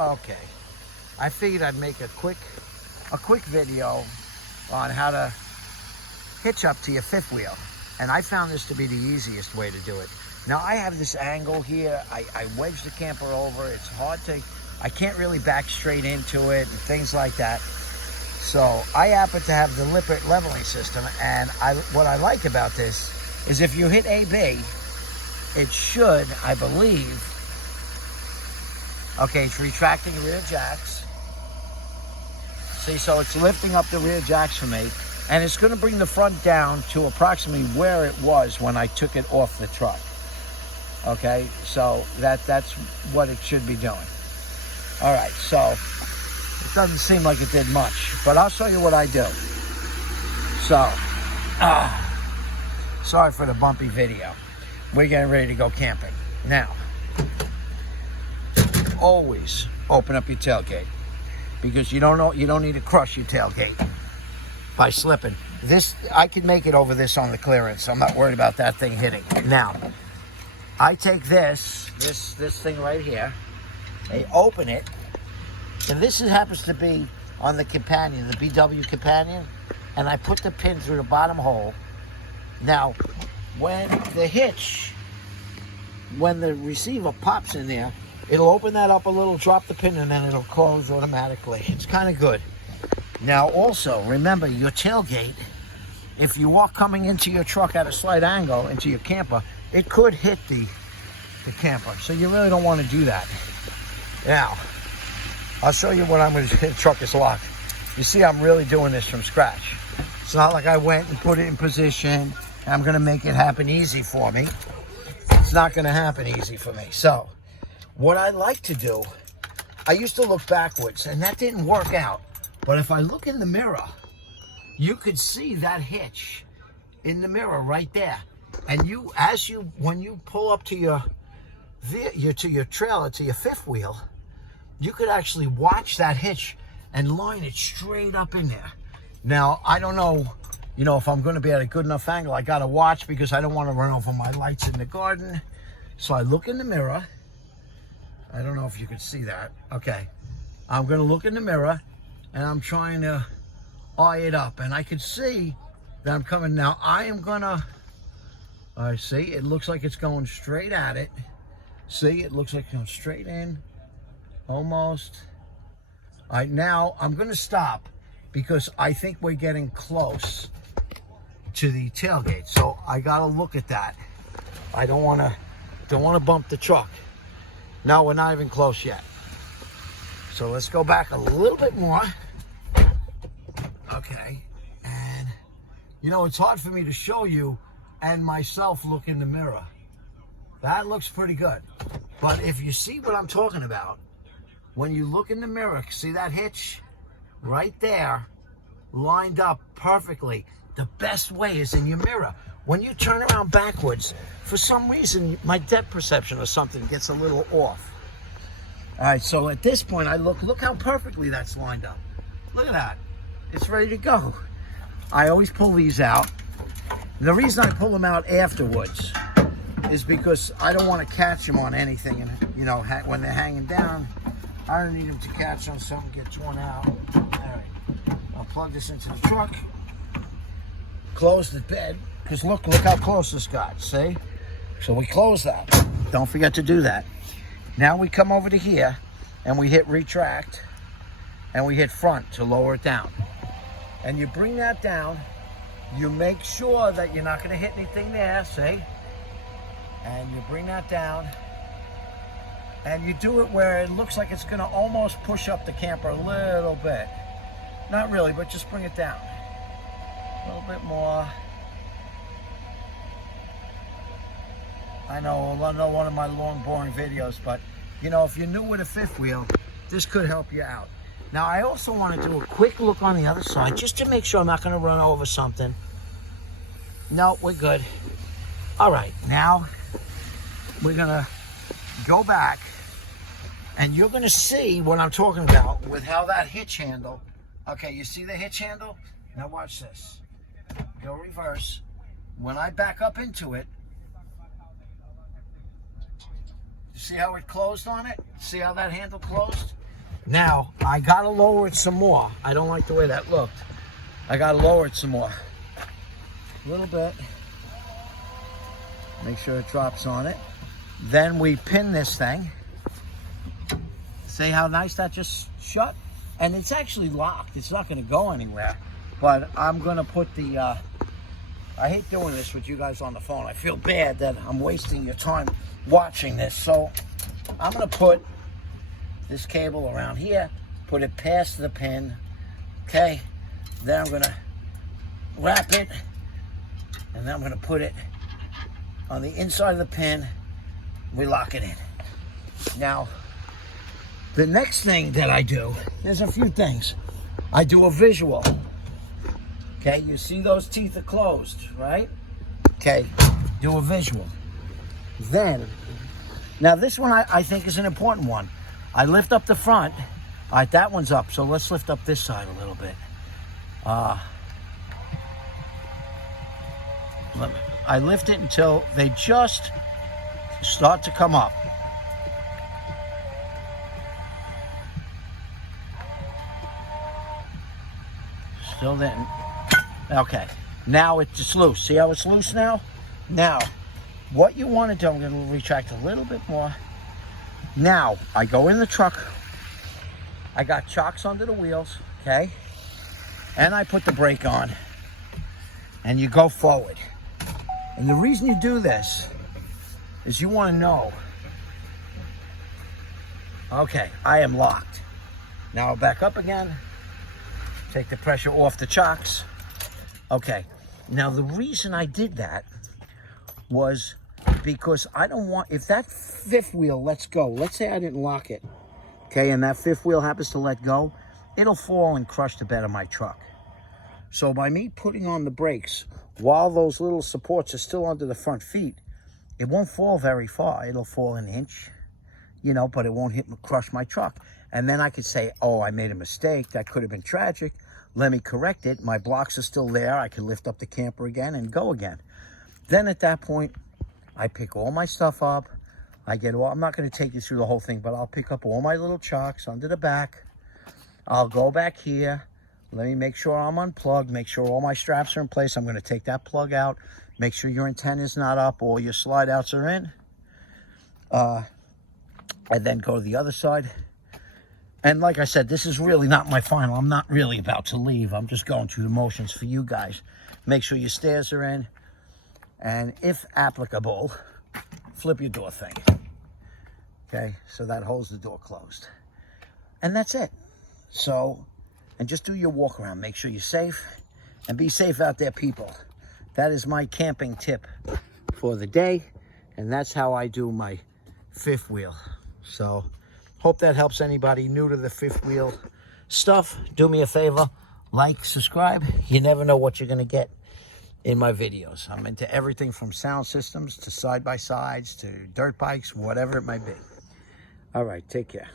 Okay. I figured I'd make a quick video on how to hitch up to your fifth wheel. And I found this to be the easiest way to do it. Now I have this angle here. I wedge the camper over. It's hard to, I can't really back straight into it and things like that. So I happen to have the Lippert leveling system, and what I like about this is if you hit AB, it should, I believe, okay, it's retracting the rear jacks. See, so it's lifting up the rear jacks for me, and it's going to bring the front down to approximately where it was when I took it off the truck. Okay, so that's what it should be doing. All right, so it doesn't seem like it did much, but I'll show you what I do. So, sorry for the bumpy video. We're getting ready to go camping. Now, always open up your tailgate, because you don't need to crush your tailgate by slipping. This, I can make it over this on the clearance. I'm not worried about that thing hitting. Now, I take this thing right here, I open it, and this happens to be on the companion, the BW companion, and I put the pin through the bottom hole. Now, when the receiver pops in there, it'll open that up a little, drop the pin, and then it'll close automatically. It's kind of good. Now, also, remember your tailgate, if you are coming into your truck at a slight angle, into your camper, it could hit the camper. So you really don't want to do that. Now, I'll show you what I'm going to do. The truck is locked. You see, I'm really doing this from scratch. It's not like I went and put it in position. I'm going to make it happen easy for me. It's not going to happen easy for me. So, what I like to do, I used to look backwards, and that didn't work out. But if I look in the mirror, you could see that hitch in the mirror right there. And when you pull up to your trailer, to your fifth wheel, you could actually watch that hitch and line it straight up in there. Now, I don't know, if I'm going to be at a good enough angle. I got to watch because I don't want to run over my lights in the garden. So I look in the mirror. I don't know if you could see that. Okay. I'm going to look in the mirror, and I'm trying to eye it up. And I can see that I'm coming. Now, I am going to, I see, it looks like it's going straight at it. See, it looks like it's going straight in. Almost. All right, now I'm going to stop because I think we're getting close to the tailgate. So I got to look at that. I don't want to bump the truck. No, we're not even close yet. So let's go back a little bit more. Okay. And, it's hard for me to show you and myself look in the mirror. That looks pretty good. But if you see what I'm talking about, when you look in the mirror, see that hitch right there, lined up perfectly. The best way is in your mirror. When you turn around backwards, for some reason, my depth perception or something gets a little off. All right, so at this point, I look how perfectly that's lined up. Look at that. It's ready to go. I always pull these out. The reason I pull them out afterwards is because I don't want to catch them on anything. And, when they're hanging down, I don't need them to catch on something, get torn out. All right, I'll plug this into the truck. Close the bed, because look how close this got, see? So we close that. Don't forget to do that. Now we come over to here, and we hit retract, and we hit front to lower it down. And you bring that down, you make sure that you're not going to hit anything there, see? And you bring that down, and you do it where it looks like it's going to almost push up the camper a little bit. Not really, but just bring it down. A little bit more. I know one of my long, boring videos, but, if you're new with a fifth wheel, this could help you out. Now, I also want to do a quick look on the other side, just to make sure I'm not going to run over something. No, we're good. All right, now we're going to go back, and you're going to see what I'm talking about with how that hitch handle. Okay, you see the hitch handle? Now watch this. Go reverse. When I back up into it, you see how it closed on it? See how that handle closed? Now, I gotta lower it some more. I don't like the way that looked. I gotta lower it some more. A little bit. Make sure it drops on it. Then we pin this thing. See how nice that just shut? And it's actually locked. It's not gonna go anywhere. But I'm gonna put the, I hate doing this with you guys on the phone. I feel bad that I'm wasting your time watching this. So I'm gonna put this cable around here, put it past the pin, okay? Then I'm gonna wrap it, and then I'm gonna put it on the inside of the pin. We lock it in. Now, the next thing that I do, there's a few things. I do a visual. Okay, you see those teeth are closed, right? Okay, do a visual. Then, now this one I think is an important one. I lift up the front. All right, that one's up, so let's lift up this side a little bit. I lift it until they just start to come up. Still then. Okay, now it's just loose. See how it's loose now? Now, what you want to do, I'm going to retract a little bit more. Now, I go in the truck. I got chocks under the wheels, okay? And I put the brake on. And you go forward. And the reason you do this is you want to know, okay, I am locked. Now I'll back up again. Take the pressure off the chocks. Okay, now the reason I did that was because I don't want, if that fifth wheel lets go, let's say I didn't lock it, okay, and that fifth wheel happens to let go, it'll fall and crush the bed of my truck. So by me putting on the brakes, while those little supports are still under the front feet, it won't fall very far. It'll fall an inch, you know, but it won't crush my truck. And then I could say, oh, I made a mistake. That could have been tragic. Let me correct it. My blocks are still there. I can lift up the camper again and go again. Then at that point, I pick all my stuff up. I get all, I'm not going to take you through the whole thing, but I'll pick up all my little chocks under the back. I'll go back here. Let me make sure I'm unplugged. Make sure all my straps are in place. I'm going to take that plug out. Make sure your antenna's not up or your slide outs are in. And then go to the other side. And like I said, this is really not my final. I'm not really about to leave. I'm just going through the motions for you guys. Make sure your stairs are in. And if applicable, flip your door thing. Okay, so that holds the door closed. And that's it. So, and just do your walk around. Make sure you're safe. And be safe out there, people. That is my camping tip for the day. And that's how I do my fifth wheel. So, hope that helps anybody new to the fifth wheel stuff. Do me a favor, like, subscribe. You never know what you're going to get in my videos. I'm into everything from sound systems to side-by-sides to dirt bikes, whatever it might be. All right, take care.